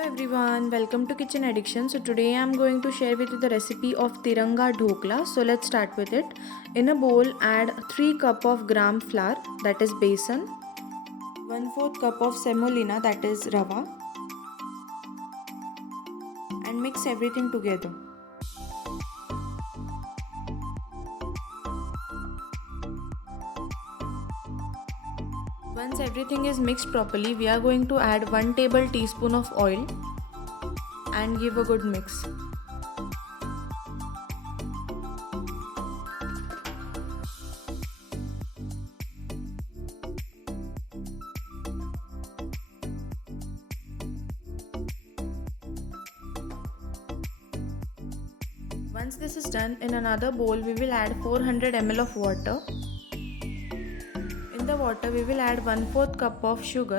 Hello everyone, welcome to Kitchen Addiction. So today I am going to share with you the recipe of Tiranga Dhokla. So let's start with it. In a bowl add 3 cup of gram flour, that is besan, 1/4 cup of semolina, that is rava, and mix everything together. Once everything is mixed properly, we are going to add 1 table teaspoon of oil and give a good mix. Once this is done, in another bowl we will add 400 ml of water. In the water we will add 1/4 cup of sugar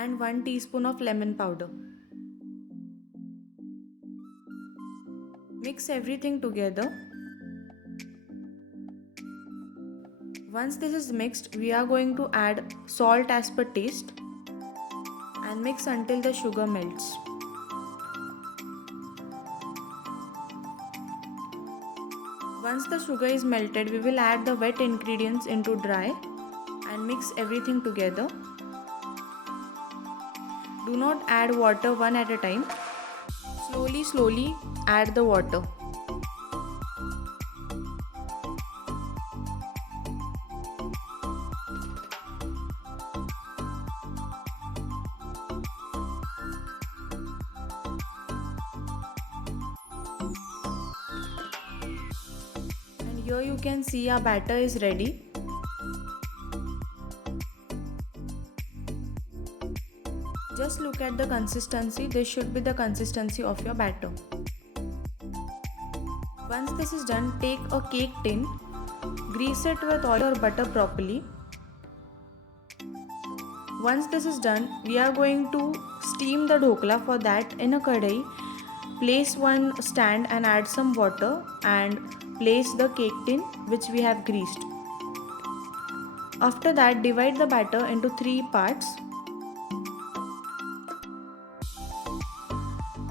and 1 teaspoon of lemon powder. Mix everything together. Once this is mixed, we are going to add salt as per taste and mix until the sugar melts. Once the sugar is melted, we will add the wet ingredients into dry and mix everything together. Do not add water one at a time. Slowly add the water. And here you can see our batter is ready. Just look at the consistency. This should be the consistency of your batter. Once this is done, take a cake tin, grease it with oil or butter properly. Once this is done, we are going to steam the dhokla. For that, in a kadai, place one stand and add some water and place the cake tin which we have greased. After that, divide the batter into 3 parts.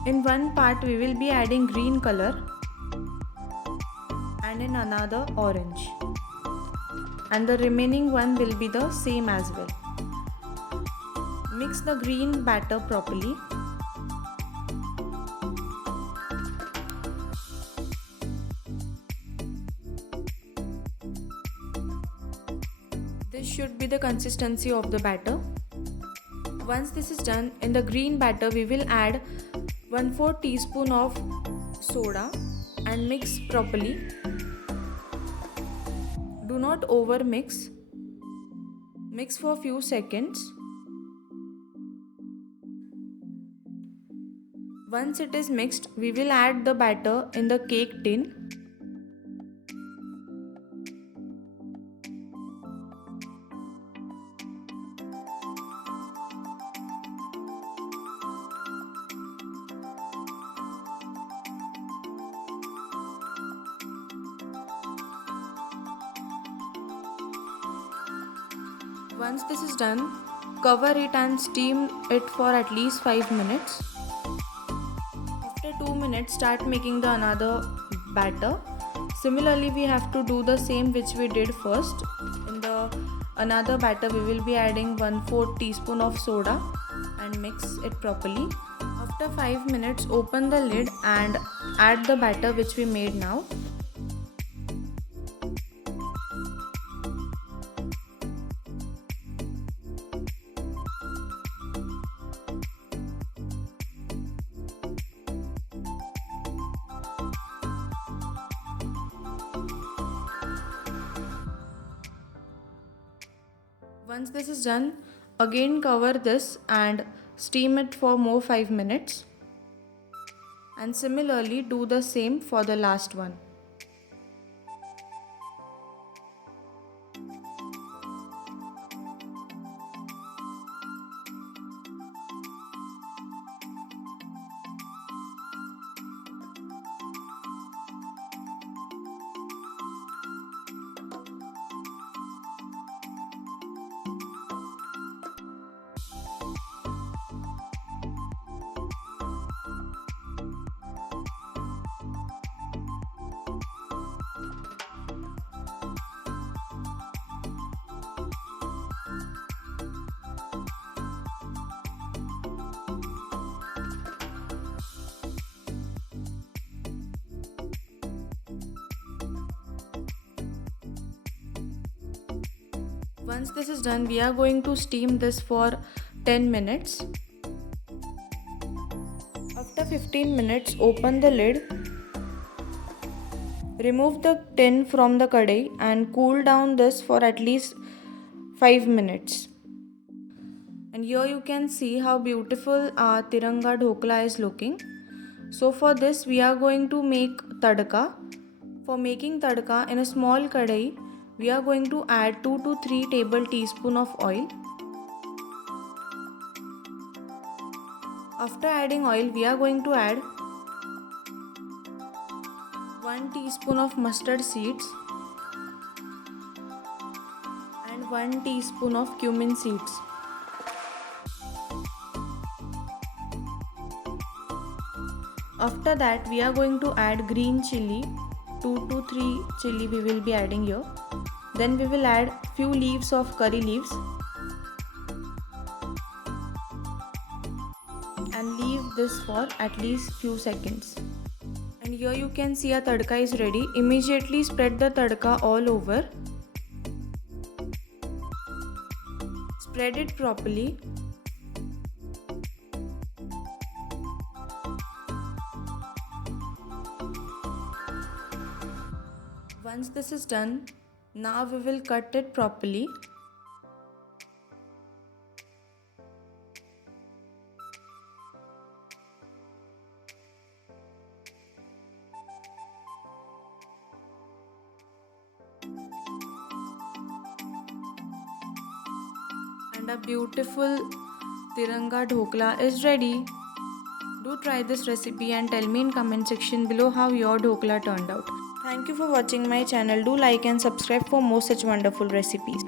In one part we will be adding green color and in another orange, and the remaining one will be the same as well. Mix the green batter properly. This should be the consistency of the batter. Once this is done, in the green batter we will add 1/4 teaspoon of soda and mix properly. Do not over mix. Mix for few seconds. Once it is mixed, we will add the batter in the cake tin. Once this is done, cover it and steam it for at least 5 minutes. After 2 minutes, start making the another batter. Similarly, we have to do the same which we did first. In the another batter, we will be adding 1/4 teaspoon of soda and mix it properly. After 5 minutes, open the lid and add the batter which we made now. Once this is done, again cover this and steam it for more 5 minutes. And similarly do the same for the last one. Once this is done, we are going to steam this for 10 minutes. After 15 minutes, open the lid. Remove the tin from the kadai and cool down this for at least 5 minutes. And here you can see how beautiful our Tiranga Dhokla is looking. So for this we are going to make tadka. For making tadka, in a small kadai, we are going to add 2 to 3 table teaspoon of oil. After adding oil, we are going to add 1 teaspoon of mustard seeds and 1 teaspoon of cumin seeds. After that, we are going to add green chili, 2 to 3 chili we will be adding here. Then we will add few leaves of curry leaves and leave this for at least few seconds. And here you can see our tadka is ready. Immediately spread the tadka all over. Spread it properly. Once this is done, now we will cut it properly. And a beautiful Tiranga Dhokla is ready. Do try this recipe and tell me in comment section below how your dhokla turned out. Thank you for watching my channel. Do like and subscribe for more such wonderful recipes.